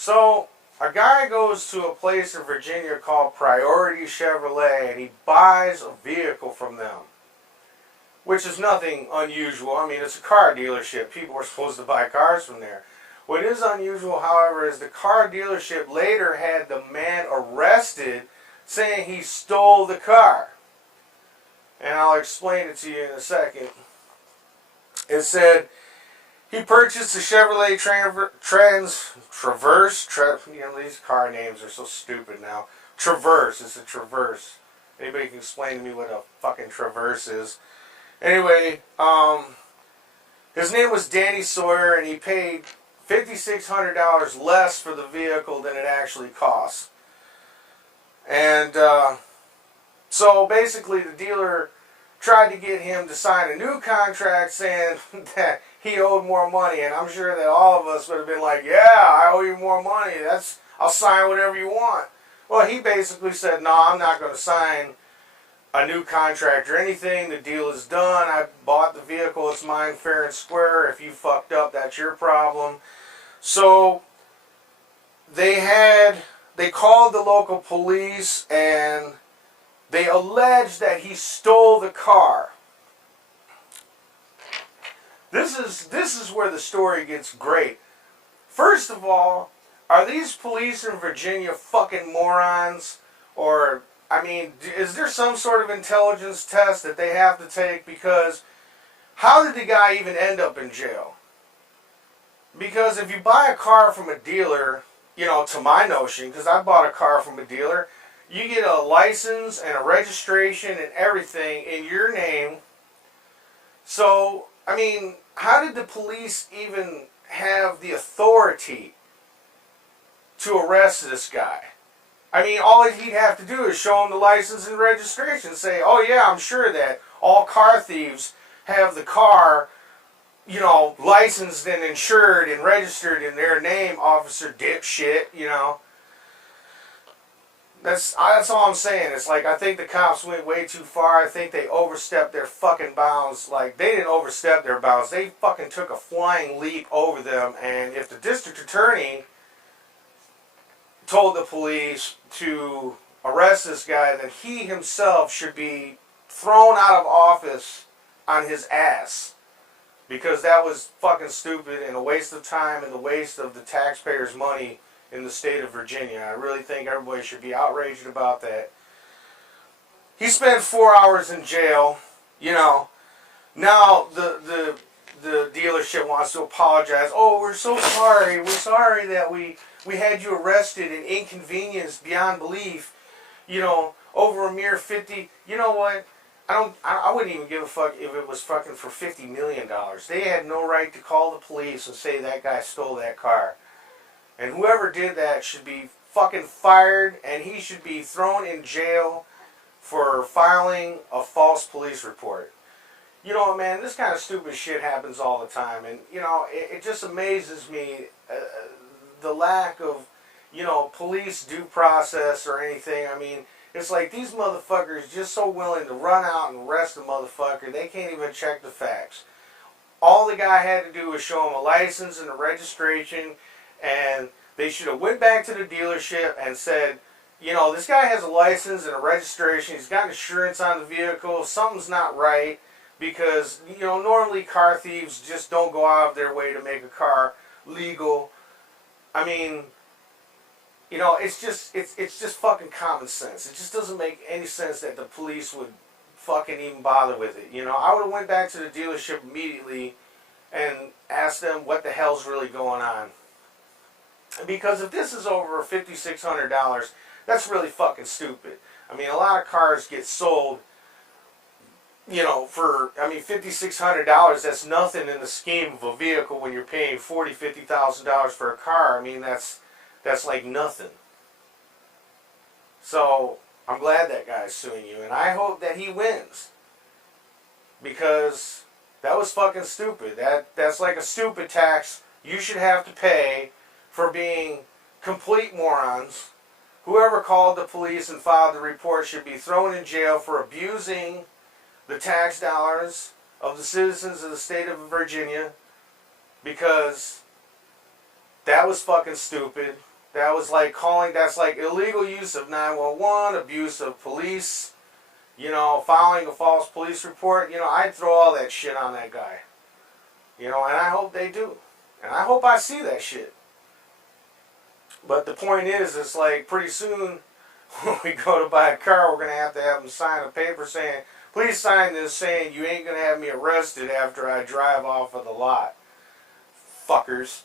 So, a guy goes to a place in Virginia called Priority Chevrolet and he buys a vehicle from them, which is nothing unusual. I mean, it's a car dealership. People are supposed to buy cars from there. What is unusual, however, is the car dealership later had the man arrested saying he stole the car. And I'll explain it to you in a second. It said he purchased a Chevrolet Traverse. These car names are so stupid now. Traverse. It's a Traverse. Anybody can explain to me what a fucking Traverse is? Anyway, his name was Danny Sawyer, and he paid $5,600 less for the vehicle than it actually cost. And so basically the dealer tried to get him to sign a new contract saying that he owed more money. And I'm sure that all of us would have been like, yeah, I owe you more money. I'll sign whatever you want. Well, he basically said, no, I'm not going to sign a new contract or anything. The deal is done. I bought the vehicle. It's mine fair and square. If you fucked up, that's your problem. So they called the local police and they alleged that he stole the car. This is where the story gets great. First of all, are these police in Virginia fucking morons? Or, I mean, is there some sort of intelligence test that they have to take? Because how did the guy even end up in jail? Because if you buy a car from a dealer, to my notion, because I bought a car from a dealer, you get a license and a registration and everything in your name. So, I mean, how did the police even have the authority to arrest this guy? I mean, all he'd have to do is show him the license and registration. Say, oh yeah, I'm sure that all car thieves have the car, licensed and insured and registered in their name, officer dipshit, That's all I'm saying. It's like, I think the cops went way too far. I think they overstepped their fucking bounds. Like, they didn't overstep their bounds. They fucking took a flying leap over them. And if the district attorney told the police to arrest this guy, then he himself should be thrown out of office on his ass. Because that was fucking stupid and a waste of time and a waste of the taxpayers' money in the state of Virginia. I really think everybody should be outraged about that. He spent 4 hours in jail. Now the dealership wants to apologize. Oh, we're so sorry. We're sorry that we had you arrested and inconvenienced beyond belief. Over a mere 50. You know what? I wouldn't even give a fuck if it was fucking for $50 million. They had no right to call the police and say that guy stole that car. And whoever did that should be fucking fired, and he should be thrown in jail for filing a false police report. You know what, man? This kind of stupid shit happens all the time. And, it just amazes me the lack of, police due process or anything. I mean, it's like these motherfuckers just so willing to run out and arrest a motherfucker, they can't even check the facts. All the guy had to do was show him a license and a registration, and they should have went back to the dealership and said, this guy has a license and a registration, he's got insurance on the vehicle, something's not right, because, normally car thieves just don't go out of their way to make a car legal. I mean, it's just fucking common sense. It just doesn't make any sense that the police would fucking even bother with it. I would have went back to the dealership immediately and asked them what the hell's really going on. Because if this is over $5,600, that's really fucking stupid. I mean, a lot of cars get sold, for, $5,600, that's nothing in the scheme of a vehicle when you're paying $40,000, $50,000 for a car. I mean, that's like nothing. So, I'm glad that guy's suing you, and I hope that he wins. Because that was fucking stupid. That's like a stupid tax you should have to pay for being complete morons. Whoever called the police and filed the report should be thrown in jail for abusing the tax dollars of the citizens of the state of Virginia, because that was fucking stupid. That was like calling, that's like illegal use of 911, abuse of police, you know, filing a false police report. You know, I'd throw all that shit on that guy. You know, and I hope they do. And I hope I see that shit. But the point is, it's like pretty soon when we go to buy a car, we're going to have them sign a paper saying, please sign this saying you ain't going to have me arrested after I drive off of the lot. Fuckers.